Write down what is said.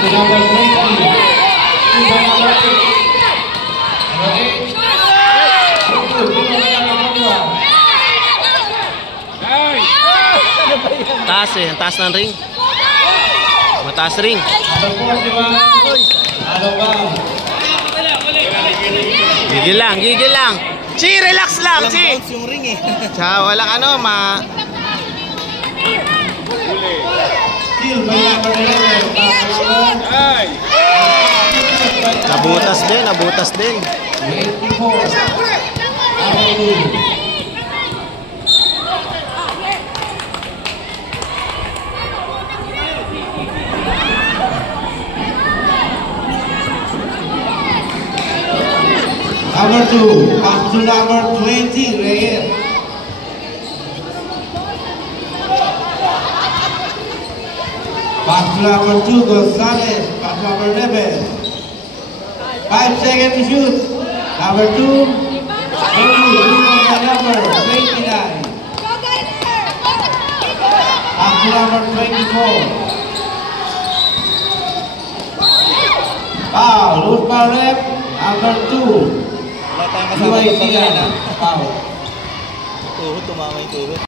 to number 20. Number 8. Taas eh, ang taas ng ring. Mataas ring. Gigil lang, gigil lang. Chi, relax lang, Chi. Yung ring eh. Tsaka walang ano, nabutas din, nabutas din. Number 2, pass to number 20, Reyes. Pass to number 2, Gonzalez. Pass to number 11. 5 seconds to shoot. Number 2, number 29. Pass to number 24. Foul, loose ball rep, number 2. Wala tayong kasama sa pagkain ha. Foul. Tuhod, tumama yung tuhod.